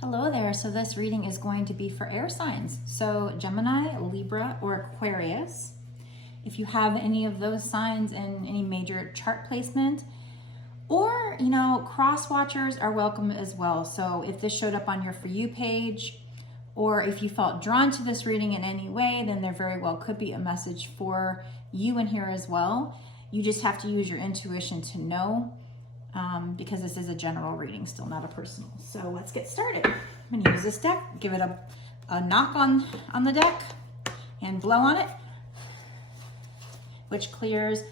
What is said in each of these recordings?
Hello there. So this reading is going to be for air signs. So Gemini, Libra, or Aquarius. If you have any of those signs in any major chart placement, or, cross watchers are welcome as well. So if this showed up on your For You page, or if you felt drawn to this reading in any way, then there very well could be a message for you in here as well. You just have to use your intuition to know. Because this is a general reading, still not a personal. So let's get started. I'm gonna use this deck, give it a knock on the deck and blow on it, which clears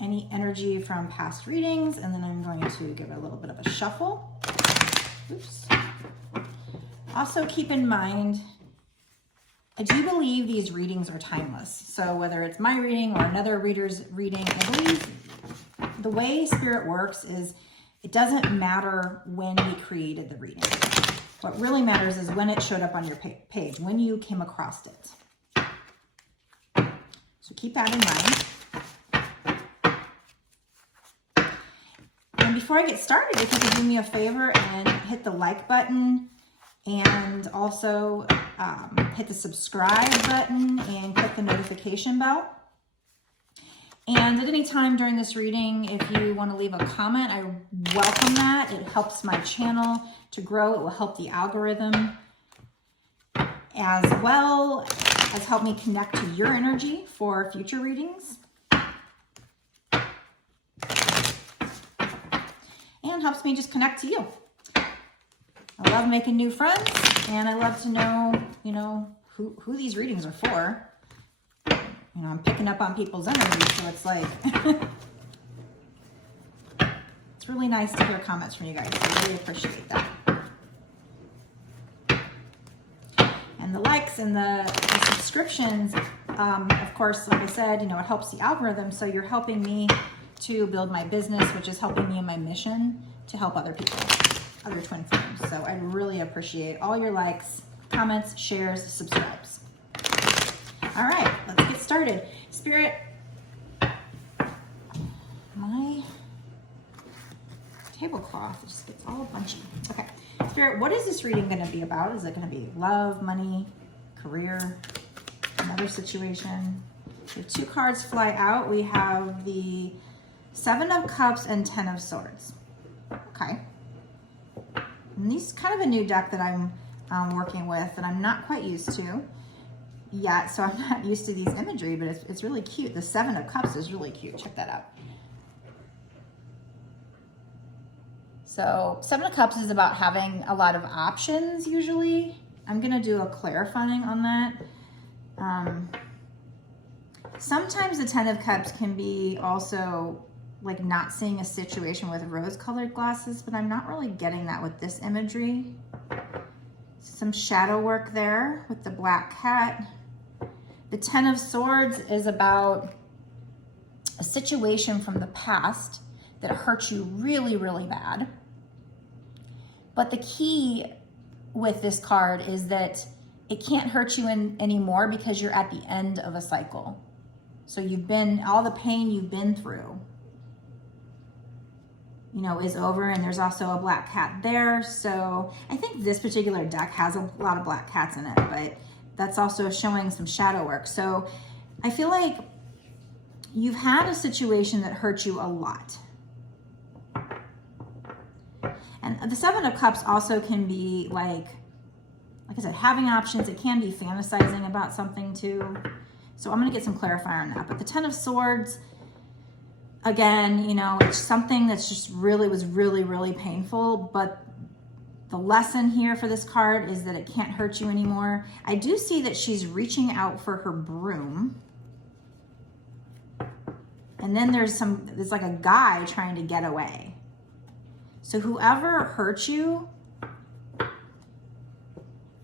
any energy from past readings. And then I'm going to give it a little bit of a shuffle. Oops. Also keep in mind, I do believe these readings are timeless. So whether it's my reading or another reader's reading, I believe the way Spirit works is it doesn't matter when we created the reading. What really matters is when it showed up on your page, when you came across it. So keep that in mind. And before I get started, if you could do me a favor and hit the like button and also hit the subscribe button and click the notification bell. And at any time during this reading, if you want to leave a comment, I welcome that. It helps my channel to grow. It will help the algorithm as well as help me connect to your energy for future readings. And helps me just connect to you. I love making new friends, and I love to know, who these readings are for. I'm picking up on people's energy, so it's like, it's really nice to hear comments from you guys. I really appreciate that. And the likes and the subscriptions, of course, like I said, it helps the algorithm. So you're helping me to build my business, which is helping me in my mission to help other people, other twin flames. So I really appreciate all your likes, comments, shares, subscribes. All right, let's get started. Spirit, my tablecloth just gets all bunchy. Okay, Spirit, what is this reading going to be about? Is it going to be love, money, career, another situation? We have two cards fly out. We have the Seven of Cups and Ten of Swords. Okay. And this is kind of a new deck that I'm working with that I'm not quite used to yet, so I'm not used to these imagery, but it's really cute. The Seven of Cups is really cute. Check that out. So Seven of Cups is about having a lot of options usually. I'm going to do a clarifying on that. Sometimes the Ten of Cups can be also like not seeing a situation with rose-colored glasses, but I'm not really getting that with this imagery. Some shadow work there with the black cat. The Ten of Swords is about a situation from the past that hurt you really, really bad. But the key with this card is that it can't hurt you anymore because you're at the end of a cycle. So all the pain you've been through, is over, and there's also a black cat there. So I think this particular deck has a lot of black cats in it, but that's also showing some shadow work. So I feel like you've had a situation that hurt you a lot. And the Seven of Cups also can be like I said, having options. It can be fantasizing about something too. So I'm going to get some clarifier on that. But the Ten of Swords, again, it's something that's just was really, really painful. But the lesson here for this card is that it can't hurt you anymore. I do see that she's reaching out for her broom. And then there's like a guy trying to get away. So whoever hurt you,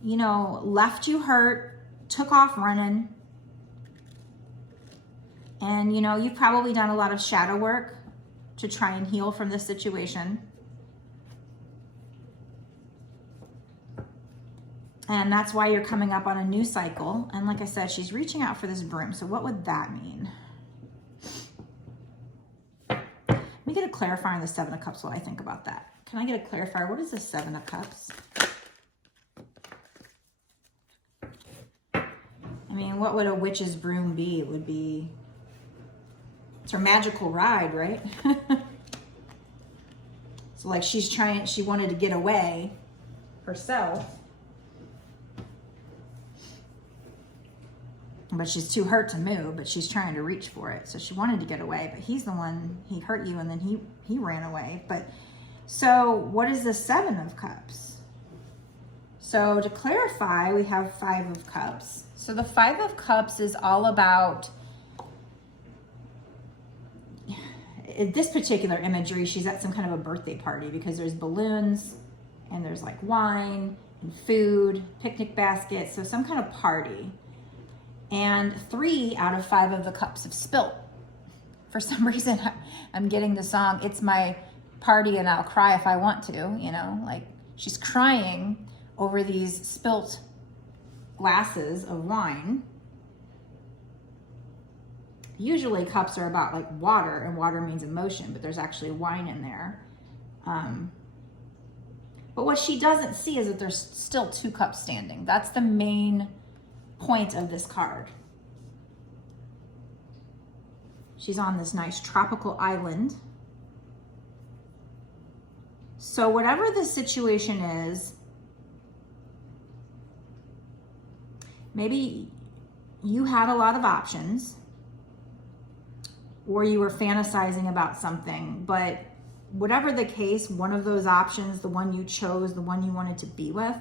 left you hurt, took off running. And, you've probably done a lot of shadow work to try and heal from this situation. And that's why you're coming up on a new cycle. And like I said, she's reaching out for this broom. So what would that mean? Let me get a clarifier on the Seven of Cups while I think about that. Can I get a clarifier? What is the Seven of Cups? I mean, what would a witch's broom be? It would be, it's her magical ride, right? So like she wanted to get away herself, but she's too hurt to move, but she's trying to reach for it. So she wanted to get away, but he's the one, he hurt you and then he ran away. But so what is the Seven of Cups? So to clarify, we have Five of Cups. So the Five of Cups is all about, in this particular imagery, she's at some kind of a birthday party because there's balloons and there's like wine and food, picnic baskets, so some kind of party. And 3 out of 5 of the cups have spilt. For some reason, I'm getting the song, It's My Party and I'll Cry If I Want to, you know, like she's crying over these spilt glasses of wine. Usually cups are about like water, and water means emotion, but there's actually wine in there. But what she doesn't see is that there's still 2 cups standing. That's the main point of this card. She's on this nice tropical island. So whatever the situation is, maybe you had a lot of options, or you were fantasizing about something, but whatever the case, one of those options, the one you chose, the one you wanted to be with,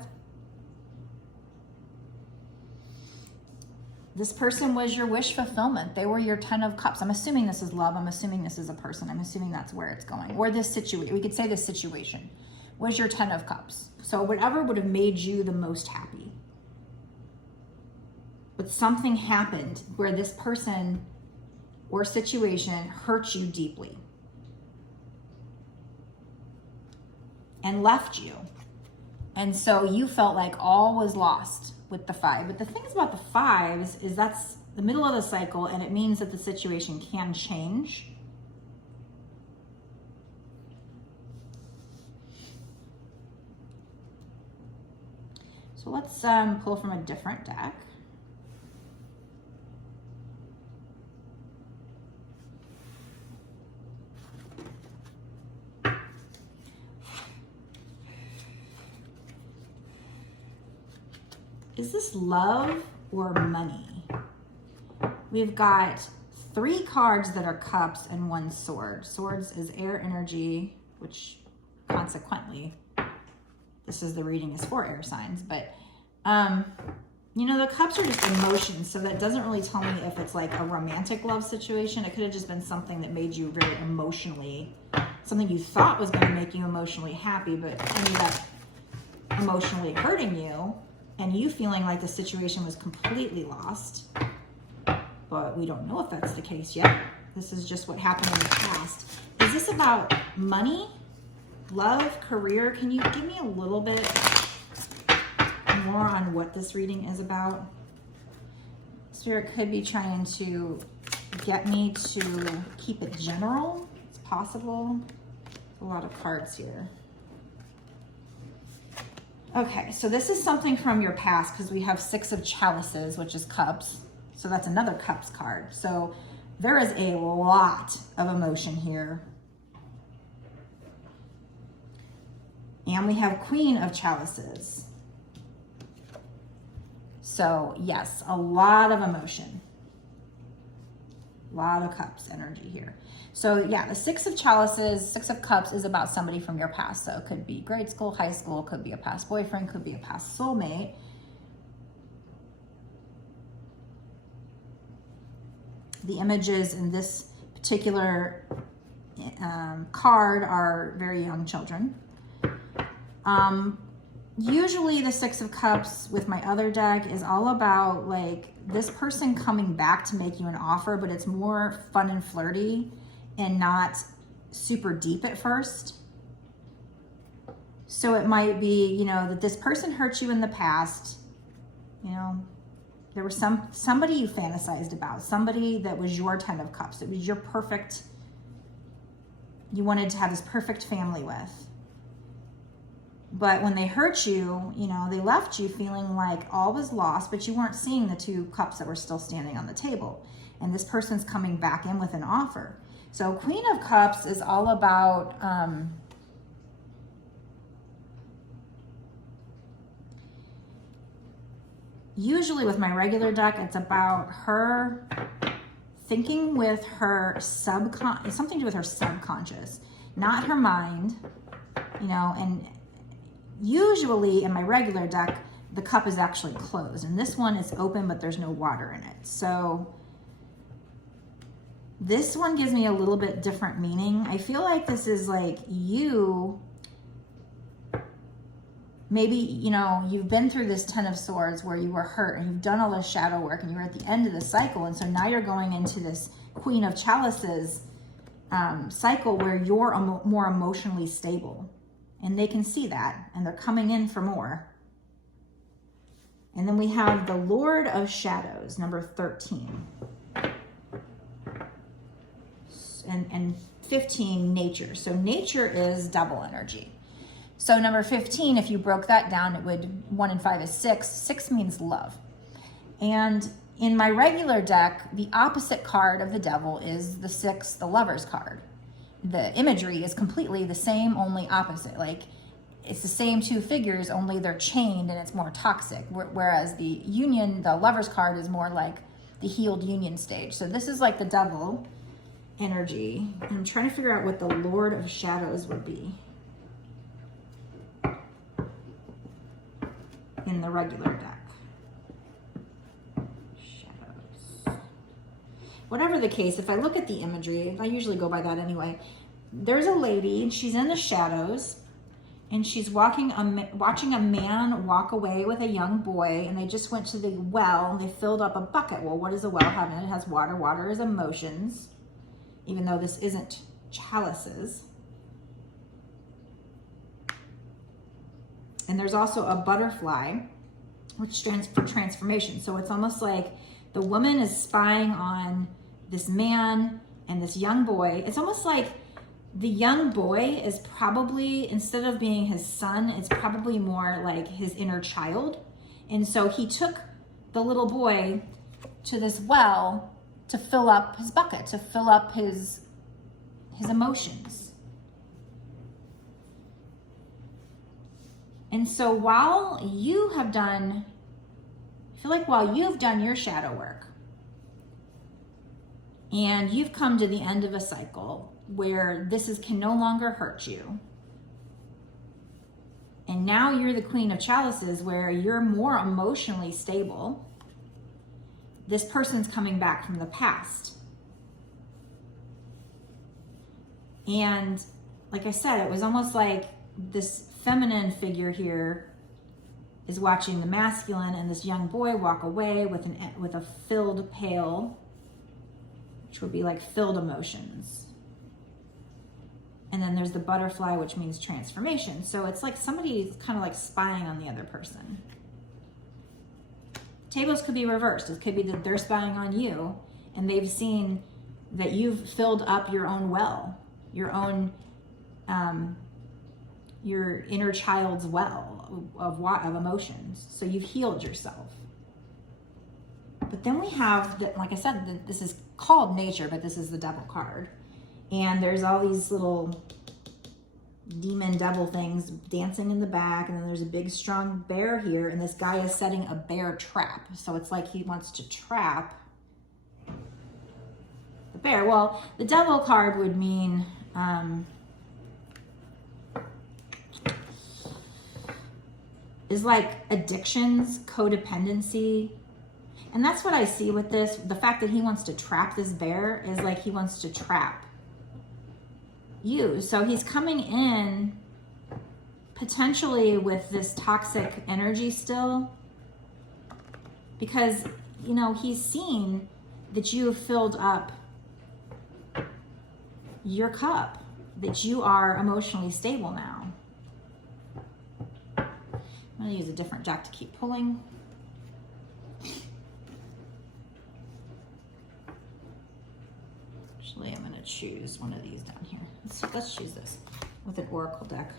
this person was your wish fulfillment. They were your 10 of Cups. I'm assuming this is love. I'm assuming this is a person. I'm assuming that's where it's going. Or this situation, we could say this situation was your 10 of Cups. So whatever would have made you the most happy. But something happened where this person or situation hurt you deeply and left you. And so you felt like all was lost with the 5. But the thing about the 5s is that's the middle of the cycle, and it means that the situation can change. So let's pull from a different deck. Is this love or money? We've got 3 cards that are cups and 1 sword. Swords is air energy, which consequently, this is the reading is for air signs. But, you know, the cups are just emotions. So that doesn't really tell me if it's like a romantic love situation. It could have just been something that made you very emotionally, something you thought was going to make you emotionally happy, but ended up emotionally hurting you. And you feeling like the situation was completely lost, but we don't know if that's the case yet. This is just what happened in the past. Is this about money, love, career? Can you give me a little bit more on what this reading is about? Spirit could be trying to get me to keep it general. It's possible. A lot of cards here. Okay, so this is something from your past because we have 6 of chalices, which is cups. So that's another cups card. So there is a lot of emotion here. And we have Queen of chalices. So yes, a lot of emotion. A lot of cups energy here. So yeah, the 6 of chalices, 6 of cups is about somebody from your past. So it could be grade school, high school, could be a past boyfriend, could be a past soulmate. The images in this particular card are very young children. Usually the 6 of cups with my other deck is all about like this person coming back to make you an offer, but it's more fun and flirty and not super deep at first. So it might be, you know, that this person hurt you in the past. You know, there was somebody you fantasized about, somebody that was your 10 of cups. It was your perfect, you wanted to have this perfect family with. But when they hurt you, you know, they left you feeling like all was lost, but you weren't seeing the 2 cups that were still standing on the table. And this person's coming back in with an offer. So Queen of Cups is all about usually with my regular deck, it's about her thinking with her subconscious, something to do with her subconscious, not her mind, you know. And usually in my regular deck, the cup is actually closed, and this one is open, but there's no water in it. So this one gives me a little bit different meaning. I feel like this is like you, maybe, you know, you've been through this 10 of Swords where you were hurt and you've done all this shadow work and you were at the end of the cycle. And so now you're going into this Queen of Chalices cycle where you're more emotionally stable. And they can see that, and they're coming in for more. And then we have the Lord of Shadows, number 13. And 15, nature. So nature is double energy. So number 15, if you broke that down, it would, 1 and 5 is 6. 6 means love. And in my regular deck, the opposite card of the devil is the 6, the Lover's card. The imagery is completely the same, only opposite. Like, it's the same 2 figures, only they're chained and it's more toxic. Whereas the union, the Lover's card, is more like the healed union stage. So this is like the devil energy. And I'm trying to figure out what the Lord of Shadows would be in the regular deck. Shadows. Whatever the case, if I look at the imagery, I usually go by that anyway. There's a lady, and she's in the shadows, and she's watching a man walk away with a young boy, and they just went to the well, and they filled up a bucket. Well, what does a well have in it? It has water. Water is emotions, even though this isn't chalices. And there's also a butterfly, which stands for transformation. So it's almost like the woman is spying on this man and this young boy. It's almost like the young boy is probably, instead of being his son, it's probably more like his inner child. And so he took the little boy to this well to fill up his bucket, to fill up his emotions. And so while you have done, I feel like while you've done your shadow work and you've come to the end of a cycle where can no longer hurt you, and now you're the Queen of Chalices where you're more emotionally stable, this person's coming back from the past. And like I said, it was almost like this feminine figure here is watching the masculine and this young boy walk away with a filled pail, which would be like filled emotions. And then there's the butterfly, which means transformation. So it's like somebody's kind of like spying on the other person. Tables could be reversed. It could be that they're spying on you and they've seen that you've filled up your own well, your own, your inner child's well of emotions. So you've healed yourself. But then we have, like I said, this is called nature, but this is the devil card. And there's all these little demon devil things dancing in the back. And then there's a big, strong bear here. And this guy is setting a bear trap. So it's like he wants to trap the bear. Well, the devil card would mean is like addictions, codependency. And that's what I see with this. The fact that he wants to trap this bear is like he wants to trap you. So he's coming in potentially with this toxic energy still, because, you know, he's seen that you have filled up your cup, that you are emotionally stable now. I'm going to use a different deck to keep pulling. Actually, I'm going to choose one of these down here. Let's choose this with an oracle deck.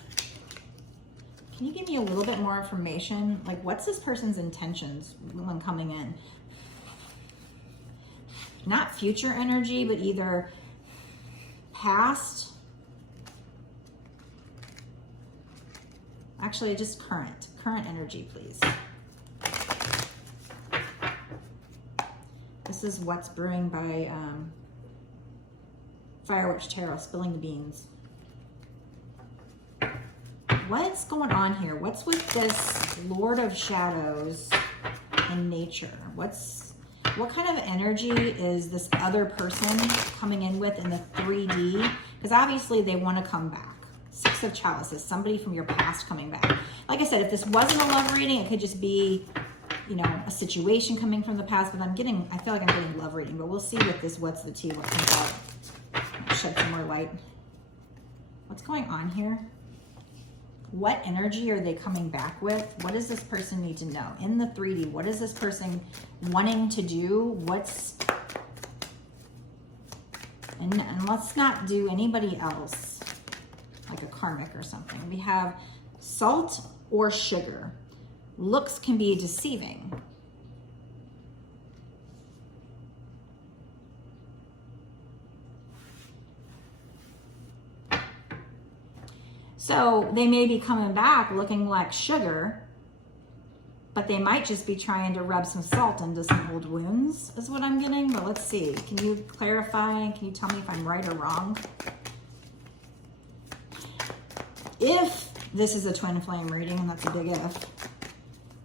Can you give me a little bit more information? Like, what's this person's intentions when coming in? Not future energy, but either past. Actually, just current energy, please. This is What's Brewing by Fireworks Tarot, Spilling the Beans. What's going on here? What's with this Lord of Shadows in nature? What kind of energy is this other person coming in with in the 3D? Because obviously they want to come back. Six of Chalices, somebody from your past coming back. Like I said, if this wasn't a love reading, it could just be, you know, a situation coming from the past, but I feel like I'm getting love reading, but we'll see with this, what's the tea, what comes out. Shed some more light. What's going on here? What energy are they coming back with? What does this person need to know? In the 3D, what is this person wanting to do? And let's not do anybody else, like a karmic or something. We have salt or sugar. Looks can be deceiving. So they may be coming back looking like sugar, but they might just be trying to rub some salt into some old wounds, is what I'm getting. But let's see. Can you clarify? Can you tell me if I'm right or wrong? If this is a twin flame reading, and that's a big if,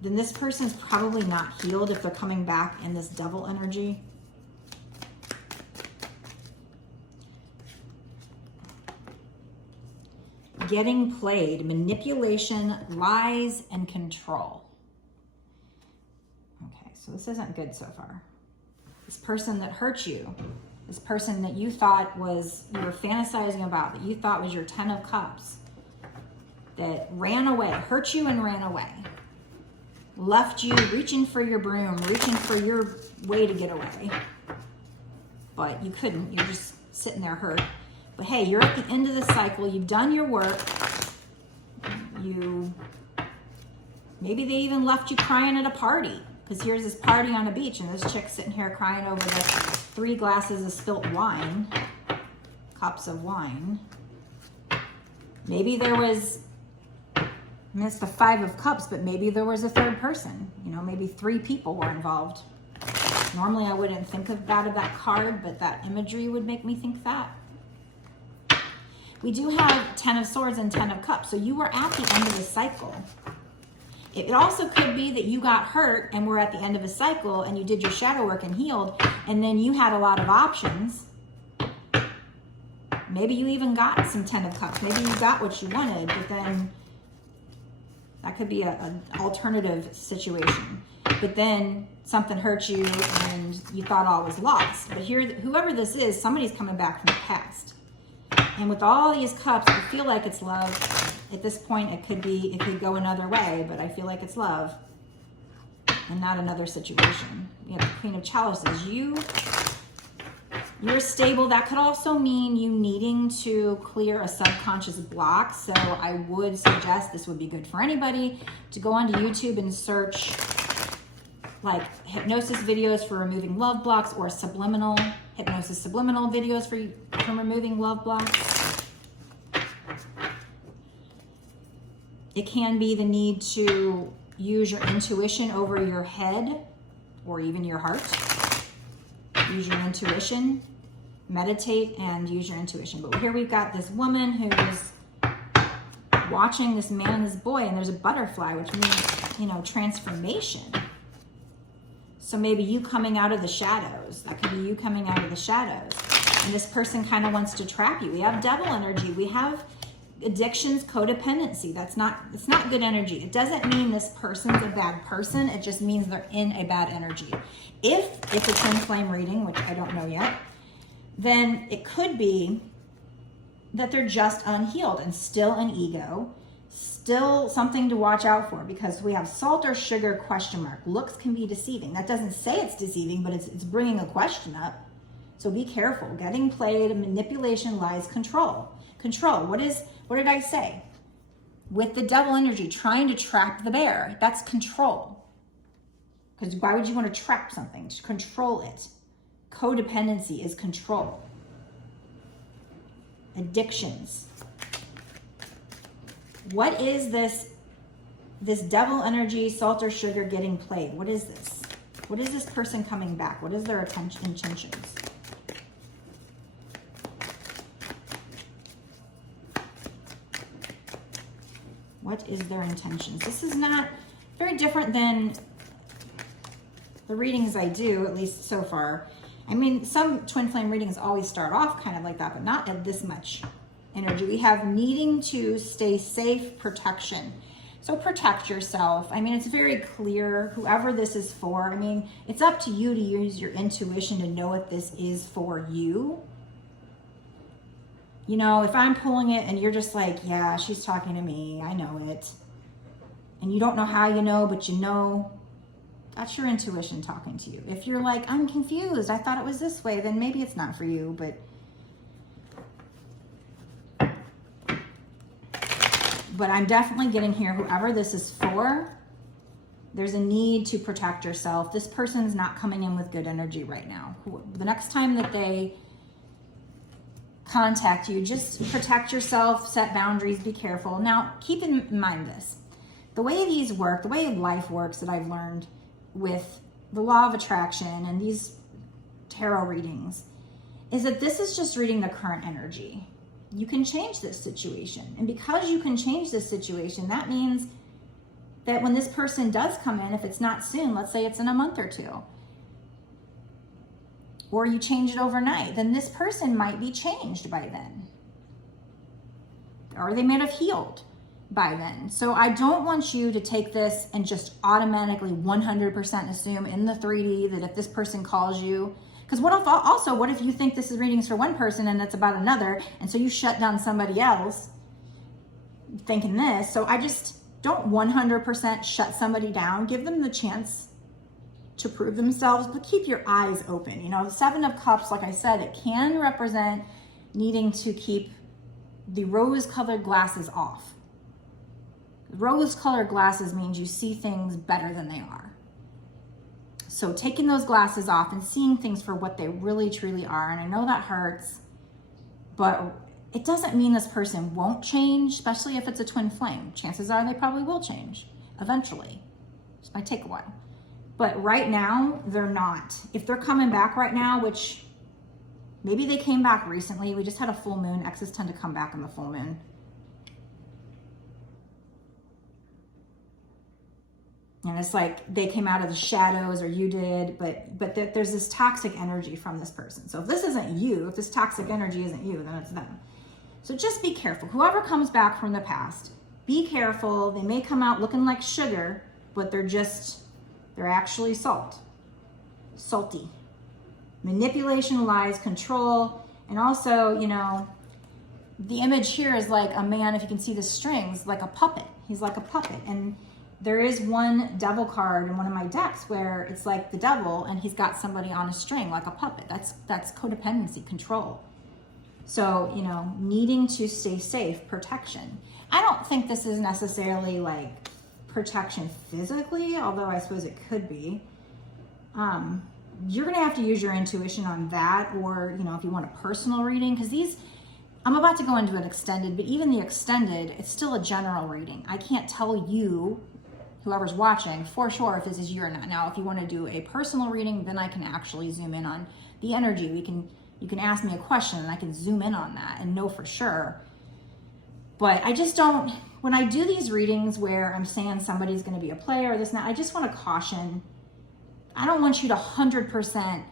then this person's probably not healed if they're coming back in this devil energy. Getting played, manipulation, lies, and control. Okay, so this isn't good so far. This person that hurt you, this person that you thought you were fantasizing about, that you thought was your 10 of Cups, that ran away, hurt you and ran away, left you reaching for your broom, reaching for your way to get away, but you couldn't. You're just sitting there hurt. But hey, you're at the end of the cycle. You've done your work. Maybe they even left you crying at a party, because here's this party on a beach and this chick's sitting here crying over the 3 glasses of spilt wine, cups of wine. Maybe there was, I mean, it's the 5 of Cups, but maybe there was a third person. You know, maybe 3 people were involved. Normally I wouldn't think of that card, but that imagery would make me think that. We do have 10 of Swords and 10 of Cups. So you were at the end of the cycle. It also could be that you got hurt and were at the end of a cycle and you did your shadow work and healed, and then you had a lot of options. Maybe you even got some 10 of Cups. Maybe you got what you wanted, but then that could be an alternative situation. But then something hurt you and you thought all was lost. But here, whoever this is, somebody's coming back from the past. And with all these cups, I feel like it's love. At this point, it could go another way, but I feel like it's love and not another situation. You have the Queen of Chalices. You're stable. That could also mean you needing to clear a subconscious block. So I would suggest, this would be good for anybody, to go onto YouTube and search like hypnosis videos for removing love blocks, or hypnosis subliminal videos for removing love blocks. It can be the need to use your intuition over your head or even your heart. Use your intuition, meditate, and use your intuition. But here we've got this woman who's watching this man and this boy, and there's a butterfly, which means, you know, transformation. So maybe you coming out of the shadows. That could be you coming out of the shadows. And this person kind of wants to trap you. We have devil energy. We have addictions, codependency. It's not good energy. It doesn't mean this person's a bad person. It just means they're in a bad energy. If it's a twin flame reading, which I don't know yet, then it could be that they're just unhealed and still an ego, still something to watch out for, because we have salt or sugar question mark. Looks can be deceiving. That doesn't say it's deceiving, but it's bringing a question up. So be careful. Getting played, manipulation, lies, control. Control. What did I say? with the devil energy, trying to trap the bear. That's control. Because why would you want to trap something? To control it. Codependency is control. Addictions. What is this devil energy, salt or sugar getting played? What is this? What is this person coming back? What is their intentions? What is their intentions? This is not very different than the readings I do, at least so far. I mean, some twin flame readings always start off kind of like that, but not at this much energy. We have needing to stay safe, protection. So protect yourself. I mean, it's very clear, whoever this is for. I mean, it's up to you to use your intuition to know if this is for you. You know, if I'm pulling it and you're just like, yeah, she's talking to me, I know it. And you don't know how you know, but you know, that's your intuition talking to you. If you're like, I'm confused, I thought it was this way, then maybe it's not for you, but I'm definitely getting here, whoever this is for, there's a need to protect yourself. This person's not coming in with good energy right now. The next time that they contact you, just protect yourself, set boundaries, be careful. Now, keep in mind this. The way these work, the way life works that I've learned with the law of attraction and these tarot readings is that this is just reading the current energy. You can change this situation. And because you can change this situation, that means that when this person does come in, if it's not soon, let's say it's in a month or two, or you change it overnight, then this person might be changed by then. Or they might have healed by then. So I don't want you to take this and just automatically 100% assume in the 3D that if this person calls you, because what if you think this is readings for one person and it's about another, and so you shut down somebody else thinking this. So I just don't 100% shut somebody down. Give them the chance to prove themselves, but keep your eyes open. You know, the Seven of Cups, like I said, it can represent needing to keep the rose-colored glasses off. Rose-colored glasses means you see things better than they are. So taking those glasses off and seeing things for what they really truly are, and I know that hurts, but it doesn't mean this person won't change, especially if it's a twin flame. Chances are they probably will change eventually. It might take a while. But right now, they're not. If they're coming back right now, which maybe they came back recently, we just had a full moon. Exes tend to come back in the full moon. And it's like they came out of the shadows, or you did, but there's this toxic energy from this person. So if this isn't you, if this toxic energy isn't you, then it's them. So just be careful. Whoever comes back from the past, be careful. They may come out looking like sugar, but they're actually salty. Manipulation, lies, control, and also, you know, the image here is like a man, if you can see the strings, like a puppet. He's like a puppet. And there is one devil card in one of my decks where it's like the devil and he's got somebody on a string like a puppet. That's codependency, control. So, you know, needing to stay safe, protection. I don't think this is necessarily like protection physically, although I suppose it could be. You're gonna have to use your intuition on that, or, you know, if you want a personal reading, because I'm about to go into an extended, but even the extended, it's still a general reading. I can't tell you, whoever's watching, for sure if this is you or not. Now, if you want to do a personal reading, then I can actually zoom in on the energy. You can ask me a question and I can zoom in on that and know for sure. But I just don't, when I do these readings where I'm saying somebody's going to be a player or this and that, I just want to caution. I don't want you to 100%,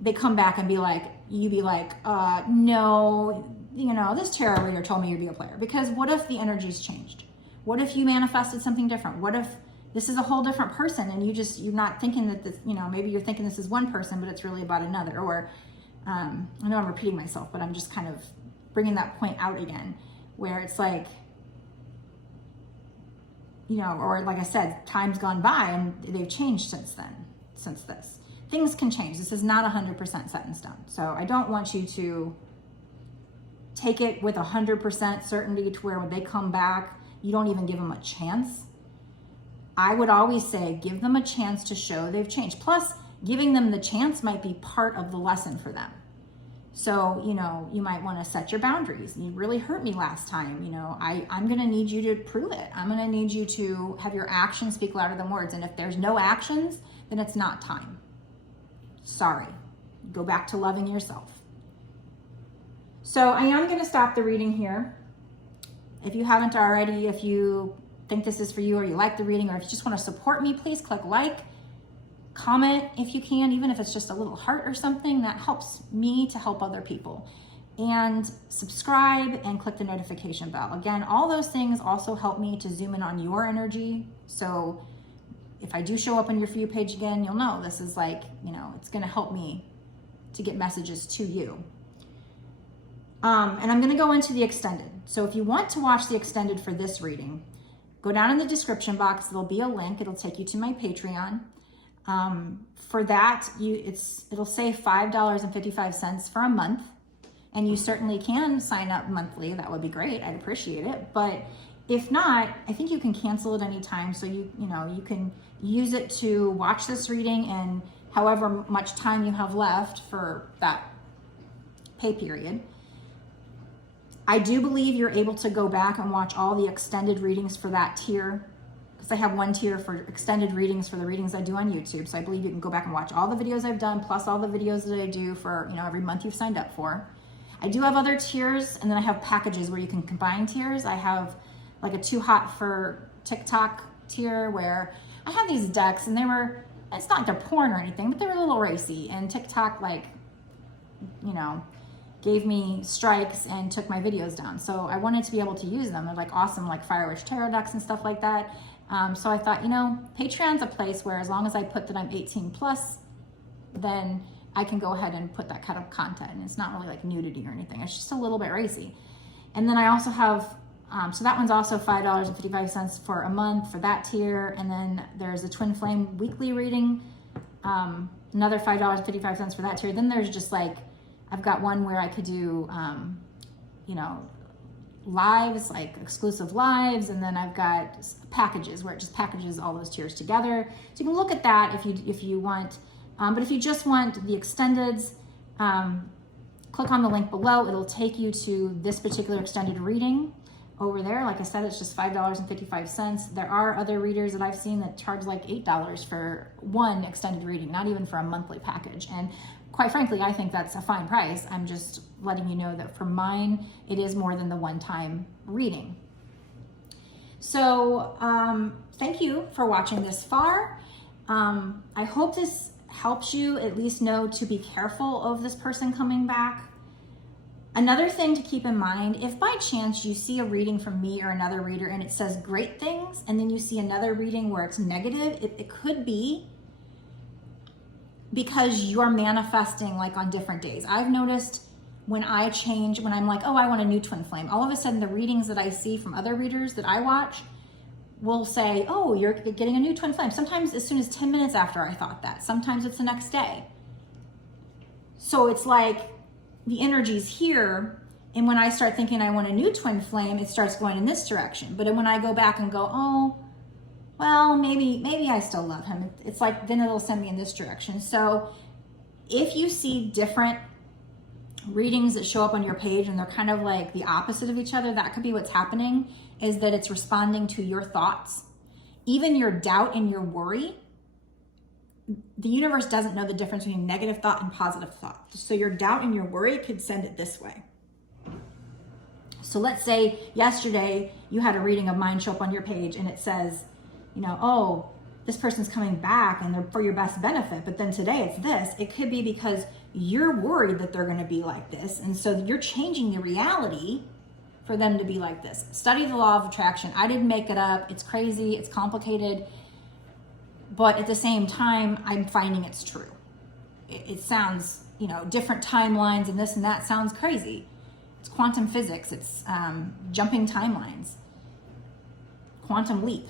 they come back and be like, no, you know, this tarot reader told me you'd be a player. Because what if the energy's changed? What if you manifested something different? What if this is a whole different person and you're not thinking that this, you know, maybe you're thinking this is one person, but it's really about another. Or, I know I'm repeating myself, but I'm just kind of bringing that point out again, where it's like, you know, or like I said, time's gone by and they've changed since then, since this. Things can change. This is not 100% set in stone. So I don't want you to take it with 100% certainty to where when they come back, you don't even give them a chance. I would always say, give them a chance to show they've changed. Plus, giving them the chance might be part of the lesson for them. So, you know, you might want to set your boundaries. You really hurt me last time. You know, I'm going to need you to prove it. I'm going to need you to have your actions speak louder than words. And if there's no actions, then it's not time. Sorry. Go back to loving yourself. So I am going to stop the reading here. If you haven't already, if you think this is for you, or you like the reading, or if you just want to support me, please click like. Comment if you can, even if it's just a little heart or something. That helps me to help other people. And subscribe and click the notification bell. Again, all those things also help me to zoom in on your energy. So if I do show up on your For You page again, you'll know this is like, you know, it's going to help me to get messages to you. And I'm going to go into the extended. So if you want to watch the extended for this reading, go down in the description box. There'll be a link. It'll take you to my Patreon. For that, it'll say $5.55 for a month, and you certainly can sign up monthly. That would be great. I'd appreciate it. But if not, I think you can cancel at any time. So you can use it to watch this reading, and however much time you have left for that pay period. I do believe you're able to go back and watch all the extended readings for that tier. I have one tier for extended readings for the readings I do on YouTube. So I believe you can go back and watch all the videos I've done, plus all the videos that I do for, you know, every month you've signed up for. I do have other tiers, and then I have packages where you can combine tiers. I have like a Too Hot for TikTok tier where I have these decks, and it's not like they're porn or anything, but they're a little racy. And TikTok, like, you know, gave me strikes and took my videos down. So I wanted to be able to use them. They're like awesome, like Fire Witch Tarot decks and stuff like that. So I thought, you know, Patreon's a place where as long as I put that I'm 18 plus, then I can go ahead and put that kind of content. And it's not really like nudity or anything. It's just a little bit racy. And then I also have, so that one's also $5.55 for a month for that tier. And then there's a Twinflame weekly reading, another $5.55 for that tier. Then there's just like, I've got one where I could do, you know, lives, like exclusive lives, and then I've got packages where it just packages all those tiers together. So you can look at that if you want. But if you just want the extendeds, click on the link below. It'll take you to this particular extended reading over there. Like I said, it's just $5.55. There are other readers that I've seen that charge like $8 for one extended reading, not even for a monthly package. And quite frankly, I think that's a fine price. I'm just letting you know that for mine, it is more than the one-time reading. So thank you for watching this far. I hope this helps you at least know to be careful of this person coming back. Another thing to keep in mind, if by chance you see a reading from me or another reader and it says great things, and then you see another reading where it's negative, it could be because you're manifesting like on different days. I've noticed when I change, when I'm like, oh, I want a new twin flame, all of a sudden the readings that I see from other readers that I watch will say, oh, you're getting a new twin flame. Sometimes as soon as 10 minutes after I thought that. Sometimes it's the next day. So it's like the energy's here, and when I start thinking I want a new twin flame, it starts going in this direction. But when I go back and go, oh, well, maybe I still love him, it's like, then it'll send me in this direction. So if you see different readings that show up on your page and they're kind of like the opposite of each other, that could be what's happening, is that it's responding to your thoughts. Even your doubt and your worry, the universe doesn't know the difference between negative thought and positive thought. So your doubt and your worry could send it this way. So let's say yesterday you had a reading of mine show up on your page and it says, you know, oh, this person's coming back and they're for your best benefit. But then today it's this. It could be because you're worried that they're going to be like this. And so you're changing the reality for them to be like this. Study the law of attraction. I didn't make it up. It's crazy. It's complicated. But at the same time, I'm finding it's true. It sounds, you know, different timelines and this and that sounds crazy. It's quantum physics. It's jumping timelines. Quantum leap.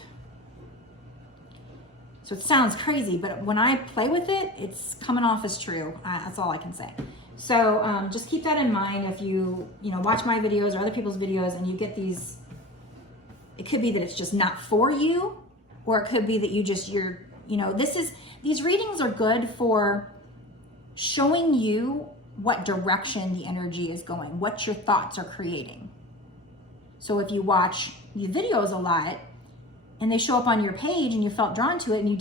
So it sounds crazy, but when I play with it, it's coming off as true. That's all I can say. So just keep that in mind if you watch my videos or other people's videos and you get these It could be that it's just not for you, or it could be that these readings are good for showing you what direction the energy is going, what your thoughts are creating. So if you watch your videos a lot and they show up on your page and you felt drawn to it, and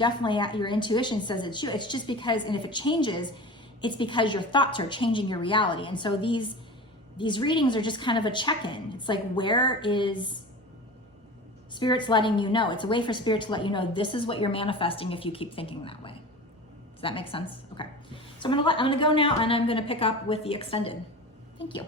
your intuition says it's you, it's just because, and if it changes, it's because your thoughts are changing your reality. And so these readings are just kind of a check-in. It's like, where is Spirit's letting you know? It's a way for Spirit to let you know this is what you're manifesting if you keep thinking that way. Does that make sense? Okay. So I'm gonna go now, and I'm gonna pick up with the extended. Thank you.